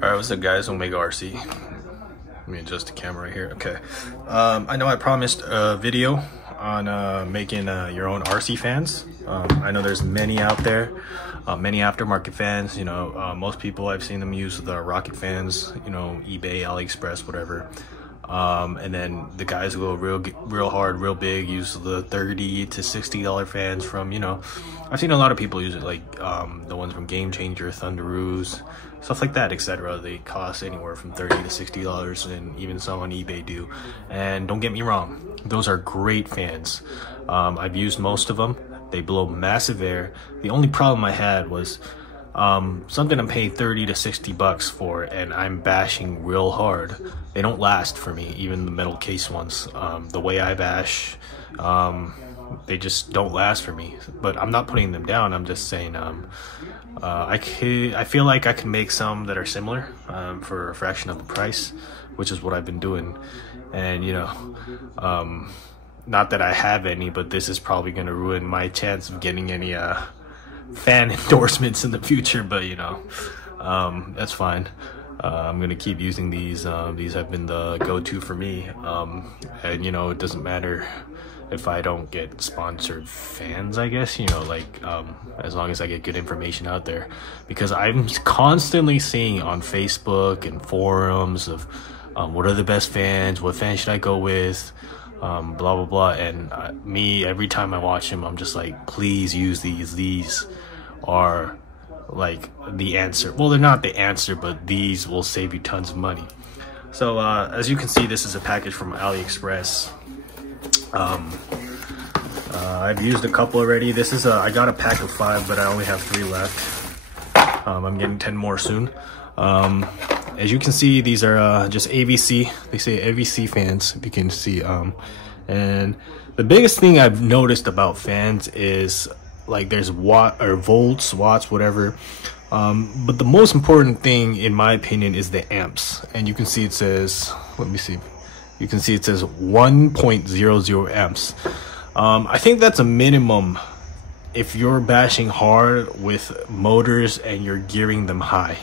Alright, what's up guys, Omega RC. Let me adjust the camera right here. Okay. I know I promised a video on making your own RC fans. I know there's many out there, many aftermarket fans. You know, most people I've seen them use the rocket fans, you know, eBay, AliExpress, whatever. And then the guys who go real hard, real big, use the $30 to $60 fans from, you know, I've seen a lot of people use it, like the ones from Game Changer, Thunderoos, stuff like that, etc. They cost anywhere from $30 to $60, and even some on eBay do. And don't get me wrong, those are great fans. I've used most of them. They blow massive air. The only problem I had was something I'm paying 30 to 60 bucks for, and I'm bashing real hard. They don't last for me, even the metal case ones. The way I bash, they just don't last for me. But I'm not putting them down. I'm just saying I feel like I can make some that are similar for a fraction of the price, which is what I've been doing. And you know, not that I have any, but this is probably going to ruin my chance of getting any fan endorsements in the future, but you know, that's fine. I'm gonna keep using these. These have been the go-to for me, and you know, it doesn't matter if I don't get sponsored fans, I guess, you know, like as long as I get good information out there, because I'm constantly seeing on Facebook and forums of what are the best fans, what fans should I go with, blah blah blah. And me, every time I watch them, I'm just like, please use these are like the answer. Well, they're not the answer, but these will save you tons of money. So as you can see, this is a package from AliExpress. I've used a couple already. This is I got a pack of 5, but I only have 3 left. I'm getting 10 more soon. As you can see, these are just AVC. They say AVC fans, if you can see. And the biggest thing I've noticed about fans is like there's volts, watts, whatever. But the most important thing, in my opinion, is the amps. And you can see it says, let me see. You can see it says 1.00 amps. I think that's a minimum if you're bashing hard with motors and you're gearing them high.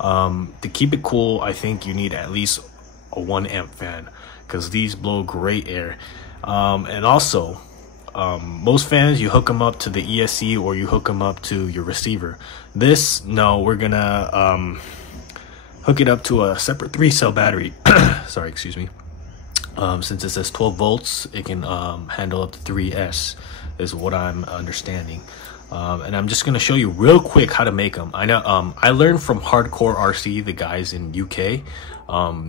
To keep it cool, I think you need at least a 1 amp fan, because these blow great air. And also, most fans, you hook them up to the ESC or you hook them up to your receiver. This, no, we're gonna hook it up to a separate 3-cell battery. Sorry, excuse me. Since it says 12 volts, it can handle up to 3S, is what I'm understanding. And I'm just gonna show you real quick how to make them. I know I learned from Hardcore RC, the guys in UK.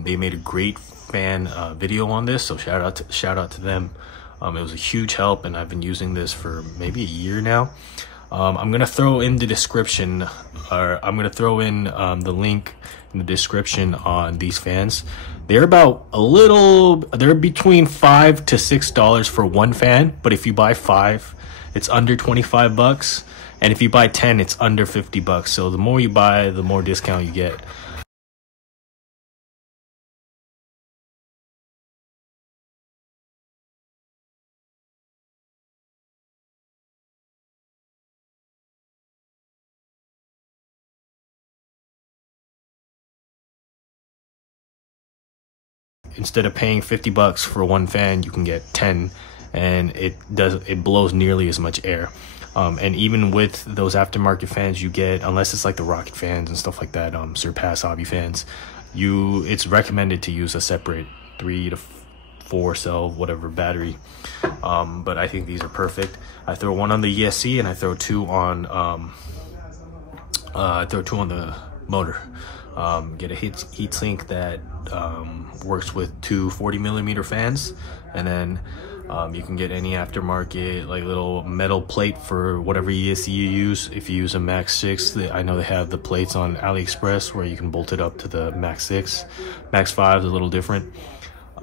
They made a great fan video on this, so shout out to them. It was a huge help, and I've been using this for maybe a year now. I'm gonna throw in the description, or I'm gonna throw in the link in the description on these fans. They're about they're between $5 to $6 for 1 fan, but if you buy 5, it's under 25 bucks, and if you buy 10, it's under 50 bucks. So the more you buy, the more discount you get. Instead of paying 50 bucks for 1 fan, you can get 10, and it blows nearly as much air. And even with those aftermarket fans, you get, unless it's like the rocket fans and stuff like that, Surpass hobby fans, it's recommended to use a separate 3 to 4 cell whatever battery. But I think these are perfect. I throw 1 on the ESC, and I throw 2 on the motor. Get a heat sink that works with 2 40mm fans, and then you can get any aftermarket like little metal plate for whatever ESC you use. If you use a Max 6, I know they have the plates on AliExpress where you can bolt it up to the Max 6. Max 5 is a little different.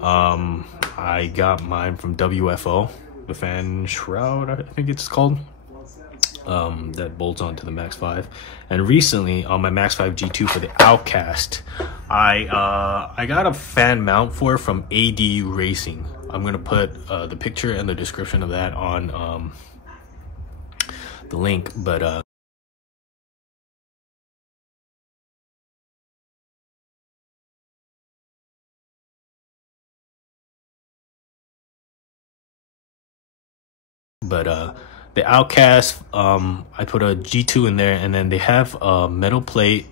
I got mine from WFO, the fan shroud, I think it's called. That bolts onto the Max 5. And recently on my Max 5 G2 for the Outcast, I got a fan mount for it from ADU Racing. I'm gonna put the picture and the description of that on the link, but But the Outcast, I put a G2 in there, and then they have a metal plate.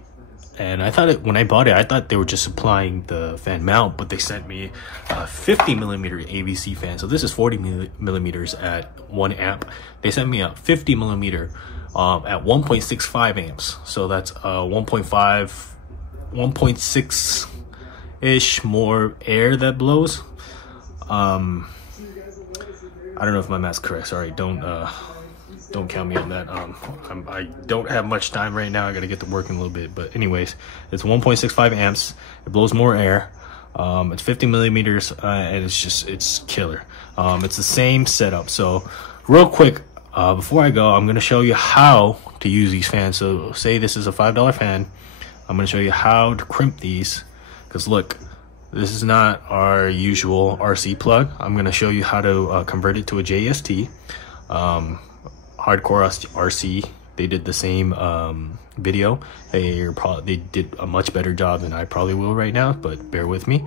And I thought when I bought it, I thought they were just supplying the fan mount, but they sent me a 50 millimeter AVC fan. So this is 40 millimeters at 1 amp. They sent me a 50 millimeter at 1.65 amps. So that's 1.6 ish more air that blows. I don't know if my math's correct. Sorry, don't count me on that. I don't have much time right now. I got to get to work in a little bit. But anyways, it's 1.65 amps. It blows more air. It's 50 millimeters, and it's killer. It's the same setup. So real quick, before I go, I'm going to show you how to use these fans. So say this is a $5 fan. I'm going to show you how to crimp these. Because look, this is not our usual RC plug. I'm going to show you how to convert it to a JST. Hardcore RC, they did the same video. They did a much better job than I probably will right now, but bear with me.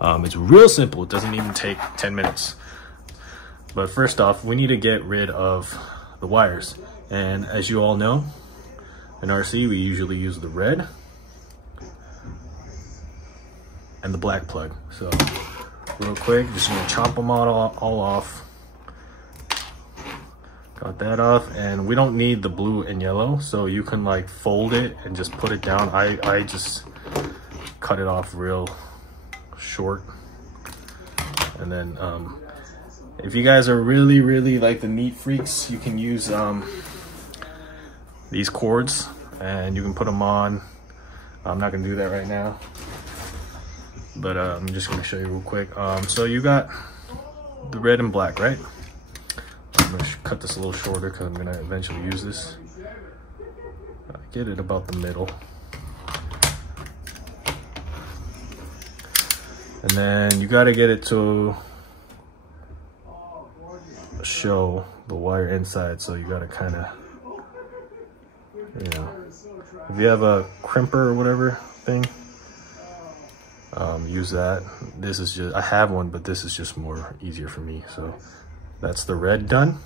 It's real simple. It doesn't even take 10 minutes. But first off, we need to get rid of the wires. And as you all know, in RC, we usually use the red and the black plug. So real quick, just gonna chop them all off. Got that off, and we don't need the blue and yellow, so you can like fold it and just put it down. I just cut it off real short. And then if you guys are really like the neat freaks, you can use these cords and you can put them on. I'm not gonna do that right now, but I'm just gonna show you real quick. So you got the red and black, right? I'm gonna cut this a little shorter because I'm gonna eventually use this. Get it about the middle. And then you gotta get it to show the wire inside, so you gotta kinda, you know, if you have a crimper or whatever thing, use that. This is just, I have one, but this is just more easier for me. So that's the red done.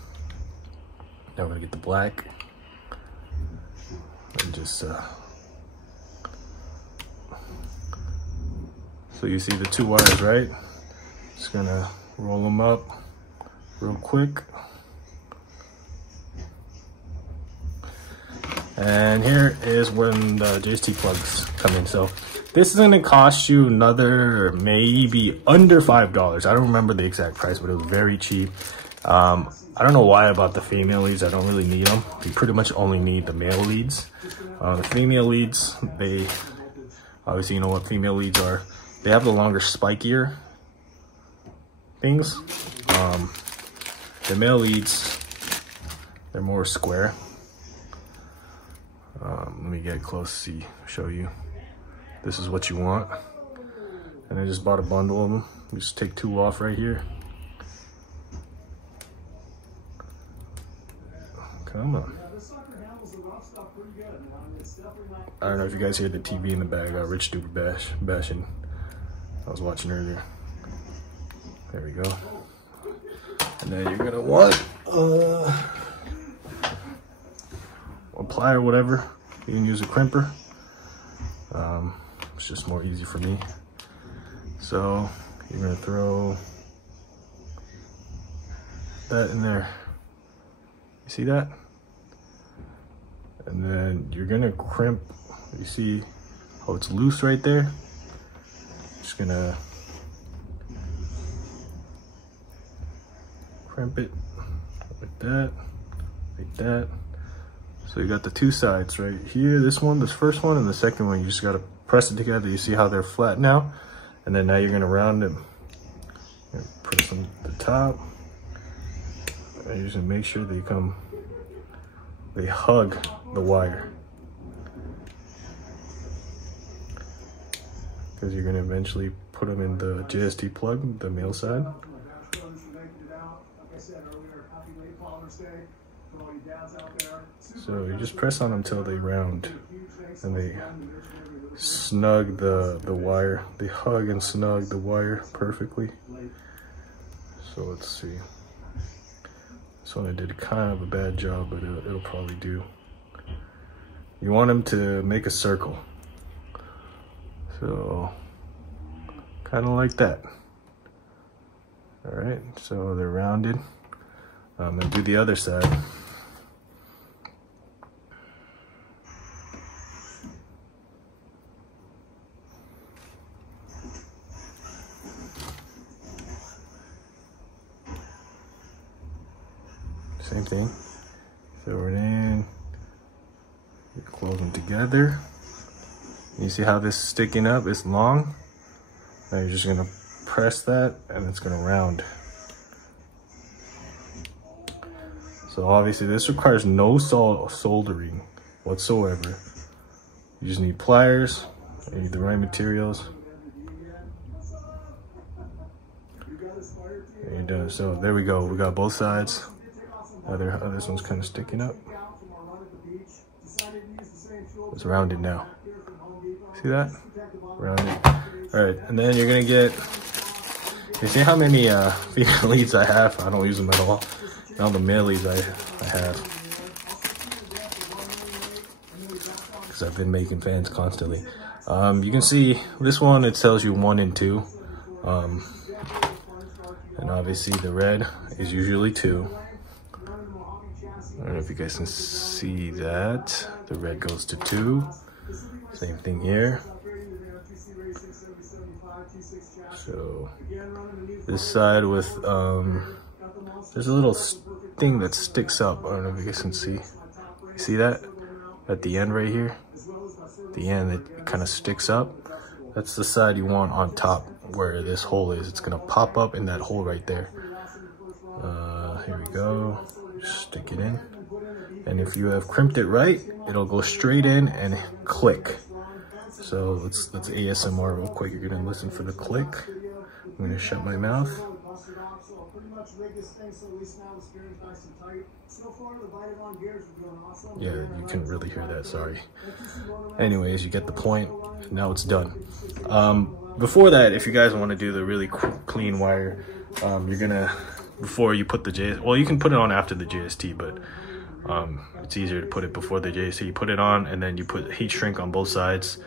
Now we're gonna get the black and just so you see the two wires, right? Just gonna roll them up real quick. And here is when the JST plugs come in. So this is gonna cost you another maybe under $5. I don't remember the exact price, but it was very cheap. I don't know why I bought the female leads. I don't really need them. You pretty much only need the male leads. The female leads, they obviously, you know what female leads are. They have the longer, spikier things. The male leads, they're more square. Let me get close, show you. This is what you want. And I just bought a bundle of them. Just take two off right here. Come on. I don't know if you guys hear the TV in the back. I got Rich Duper bashing. I was watching earlier. There we go. And then you're gonna want a plier or whatever. You can use a crimper. It's just more easy for me. So you're gonna throw that in there. You see that? And then you're gonna crimp. You see how it's loose right there? Just gonna crimp it like that, like that. So you got the two sides right here. This one, this first one, and the second one. You just gotta press it together. You see how they're flat now? And then now you're gonna round them. Press them at the top. And you're just gonna make sure they hug the wire. Because you're gonna eventually put them in the JST plug, the male side. So you just press on them until they round and they snug the wire. They hug and snug the wire perfectly. So let's see. This one I did kind of a bad job, but it'll probably do. You want them to make a circle. So, kind of like that. All right, so they're rounded. I'm gonna do the other side. Same thing. Throw it in. Close them together. You see how this is sticking up? It's long. Now you're just gonna press that and it's gonna round. So obviously this requires no soldering whatsoever. You just need pliers, you need the right materials. And you're done. So there we go. We got both sides. This one's kind of sticking up. It's rounded now. See that? Rounded. All right, and then you're gonna get. You see how many female leads I have? I don't use them at all. And all the male leads I have, because I've been making fans constantly. You can see this one. It tells you 1 and 2, and obviously the red is usually 2. I don't know if you guys can see that. The red goes to 2. Same thing here. So this side with there's a little thing that sticks up. I don't know if you guys can see. You see that at the end right here? The end, it kind of sticks up. That's the side you want on top where this hole is. It's gonna pop up in that hole right there. Here we go. Stick it in. And if you have crimped it right, it'll go straight in and click. So let's ASMR real quick. You're gonna listen for the click. I'm gonna shut my mouth. Yeah, you can really hear that, sorry. Anyways, you get the point. Now it's done. Before that, if you guys want to do the really clean wire, you're gonna, before you put the JST, well, you can put it on after the JST, but it's easier to put it before the JST. You put it on and then you put heat shrink on both sides.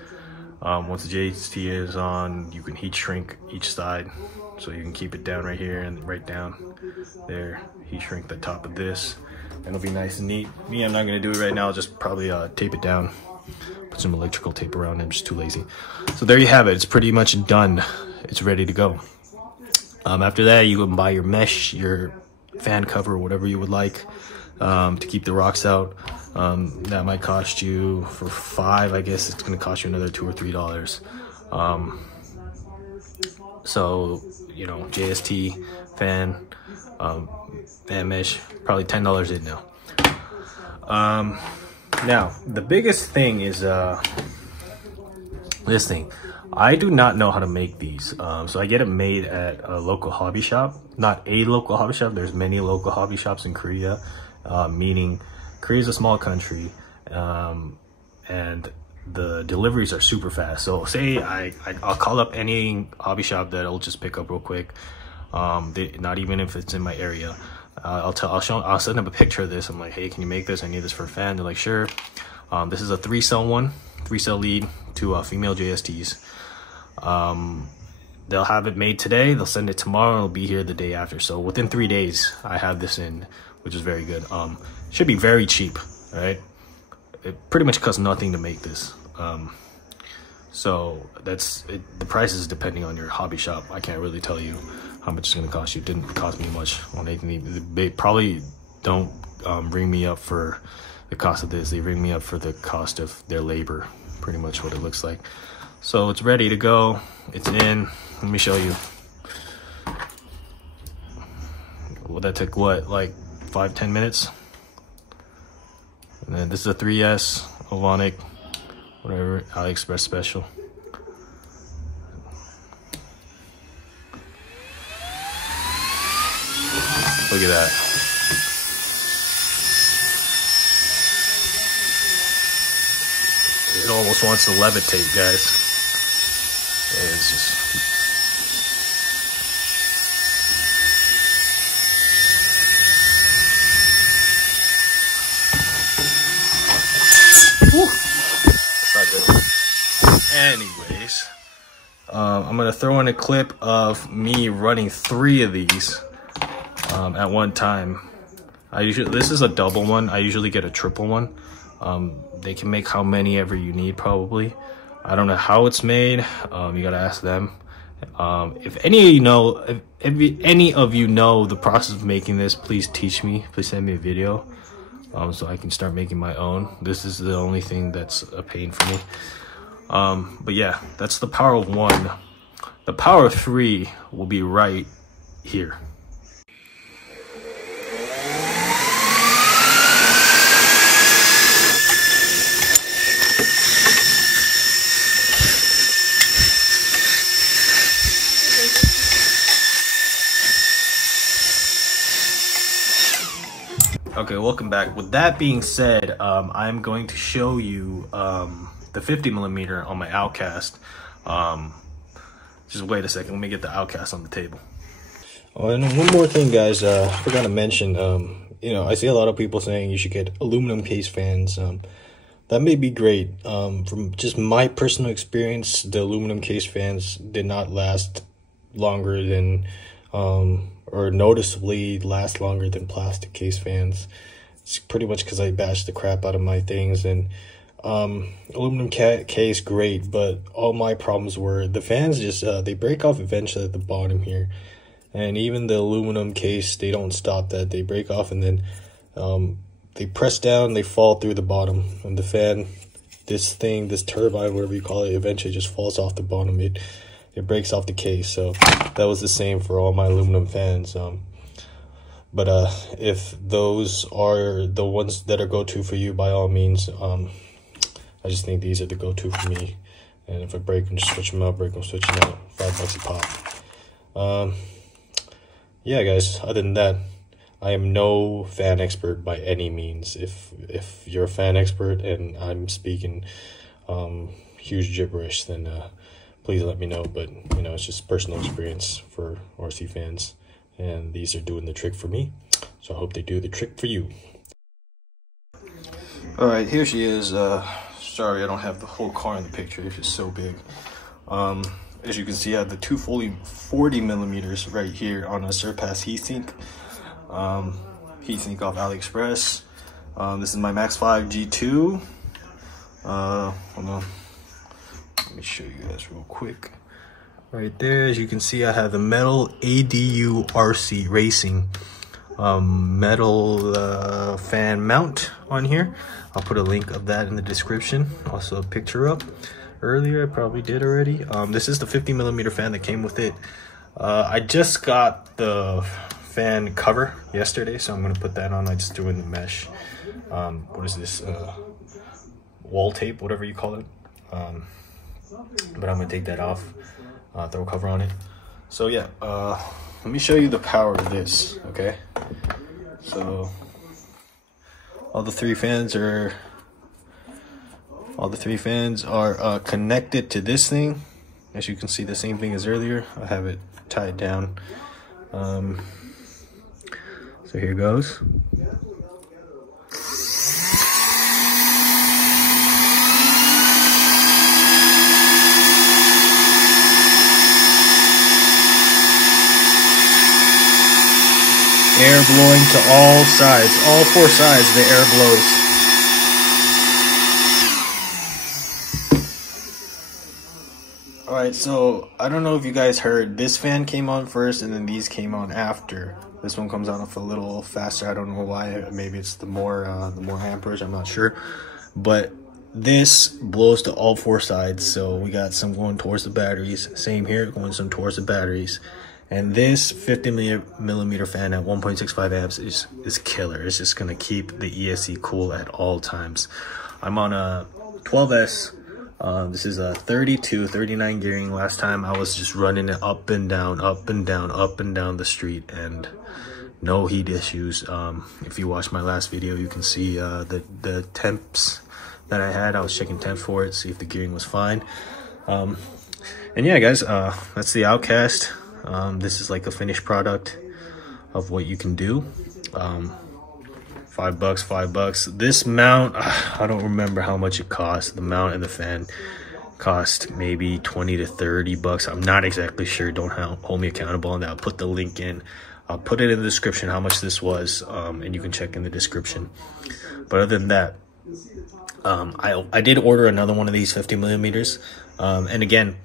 Once the JST is on, you can heat shrink each side, so you can keep it down right here and right down there. Heat shrink the top of this, and it'll be nice and neat. Me, I'm not gonna do it right now. I'll just probably tape it down, put some electrical tape around it. I'm just too lazy. So there you have it. It's pretty much done. It's ready to go. After that, you can buy your mesh, your fan cover, whatever you would like, to keep the rocks out. That might cost you, for 5, I guess it's gonna cost you another $2 or $3. So, you know, JST, fan, fan mesh, probably $10 in now. Now, the biggest thing is this thing. I do not know how to make these, so I get it made at a local hobby shop. Not a local hobby shop, there's many local hobby shops in Korea, meaning Korea is a small country, and the deliveries are super fast. So say I'll call up any hobby shop that'll just pick up real quick, not even if it's in my area. I'll send them a picture of this. I'm like, hey, can you make this? I need this for a fan. They're like, sure. This is a 3-cell one, 3-cell lead to female JSTs. They'll have it made today. They'll send it tomorrow. It'll be here the day after. So within 3 days, I have this in, which is very good. Should be very cheap, right? It pretty much costs nothing to make this. So that's it. The price is depending on your hobby shop. I can't really tell you how much it's going to cost you. It didn't cost me much on anything. They probably don't ring me up for the cost of this. They ring me up for the cost of their labor, pretty much what it looks like. So it's ready to go. It's in. Let me show you. Well, that took what, like 5-10 minutes? And then this is a 3S Ovonic, whatever, AliExpress special. Look at that. It almost wants to levitate, guys. It's just... Whew. That's not good. Anyways, I'm gonna throw in a clip of me running 3 of these at one time. This is a double one. I usually get a triple one. They can make how many ever you need, probably. I don't know how it's made. You gotta ask them. If any of you know, if any of you know the process of making this, please teach me. Please send me a video, so I can start making my own. This is the only thing that's a pain for me. But yeah, that's the power of 1. The power of 3 will be right here. Okay, welcome back. With that being said, I'm going to show you the 50mm on my Outcast. Just wait a second, let me get the Outcast on the table. Oh, and one more thing, guys, I forgot to mention, you know, I see a lot of people saying you should get aluminum case fans. That may be great. From just my personal experience, the aluminum case fans did not last longer than or noticeably last longer than plastic case fans. It's pretty much because I bashed the crap out of my things. And aluminum case, great, but all my problems were the fans just they break off eventually at the bottom here. And even the aluminum case, they don't stop that. They break off and then they press down, they fall through the bottom. And the fan, this turbine, whatever you call it, eventually just falls off the bottom. It breaks off the case. So that was the same for all my aluminum fans. But if those are the ones that are go-to for you, by all means, I just think these are the go-to for me. And if I break them, just switch them out, break them, switch them out. $5 a pop. Yeah, guys, other than that, I am no fan expert by any means. If you're a fan expert and I'm speaking huge gibberish, then please let me know. But you know, it's just personal experience for RC fans, and these are doing the trick for me, so I hope they do the trick for you. All right, here she is. Sorry, I don't have the whole car in the picture. It's just so big. As you can see, I have the 240mm right here on a Surpass heatsink. Heatsink off AliExpress. This is my Max 5 G2. Hold on. Let me show you guys real quick. Right there, as you can see, I have the metal ADU RC Racing metal fan mount on here. I'll put a link of that in the description. Also a picture up earlier, I probably did already. This is the 50mm fan that came with it. I just got the fan cover yesterday, so I'm gonna put that on. I just threw in the mesh. What is this? Wall tape, whatever you call it. But I'm gonna take that off, throw a cover on it. So yeah, let me show you the power of this, okay? So all the three fans are connected to this thing. As you can see, the same thing as earlier. I have it tied down. So here goes. Air blowing to all sides, all 4 sides, the air blows. Alright, so I don't know if you guys heard, this fan came on first and then these came on after. This one comes on a little faster. I don't know why. Maybe it's the more amperage, I'm not sure. But this blows to all 4 sides, so we got some going towards the batteries. Same here, going some towards the batteries. And this 50mm fan at 1.65 amps is killer. It's just gonna keep the ESC cool at all times. I'm on a 12S. This is a 39 gearing. Last time I was just running it up and down, up and down, up and down the street, and no heat issues. If you watched my last video, you can see the temps that I had. I was checking temps for it, see if the gearing was fine. And yeah, guys, that's the Outcast. This is like a finished product of what you can do. $5 $5, $5. This mount, I don't remember how much it cost. The mount and the fan cost maybe 20 to 30 bucks. I'm not exactly sure. Don't hold me accountable on that. I'll put the link in. I'll put it in the description how much this was, and you can check in the description. But other than that, I did order another one of these 50 millimeters. And again,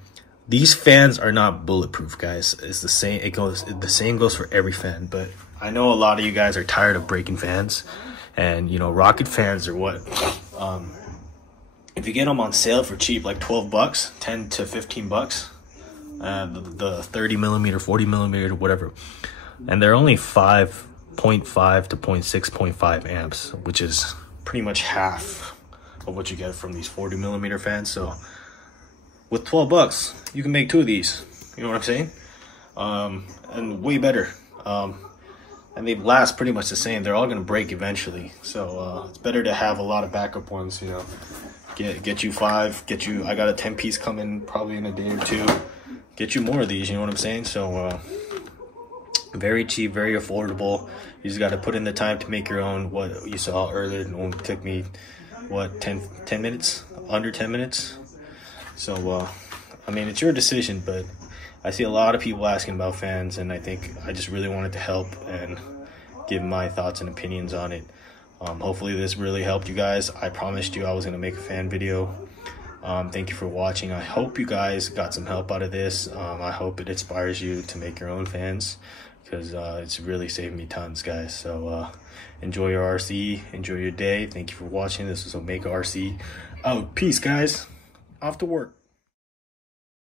these fans are not bulletproof, guys. It's the same. The same goes for every fan. But I know a lot of you guys are tired of breaking fans, and you know, rocket fans are what. If you get them on sale for cheap, like 12 bucks, 10 to 15 bucks, the 30 millimeter, 40 millimeter, whatever, and they're only 5.5 to 0.6.5 amps, which is pretty much half of what you get from these 40 millimeter fans. So with 12 bucks, you can make 2 of these. You know what I'm saying? And way better. And they last pretty much the same. They're all gonna break eventually. So it's better to have a lot of backup ones. You know, get you 5. I got a 10-piece coming probably in a day or 2. Get you more of these. You know what I'm saying? So very cheap, very affordable. You just got to put in the time to make your own. What you saw earlier, it only took me what 10 minutes, under 10 minutes. So I mean, it's your decision, but I see a lot of people asking about fans, and I think I just really wanted to help and give my thoughts and opinions on it. Hopefully this really helped you guys. I promised you I was going to make a fan video. Thank you for watching. I hope you guys got some help out of this. I hope it inspires you to make your own fans, because it's really saved me tons, guys. So enjoy your RC, enjoy your day. Thank you for watching. This was Omega RC out. Peace, guys. Off to work.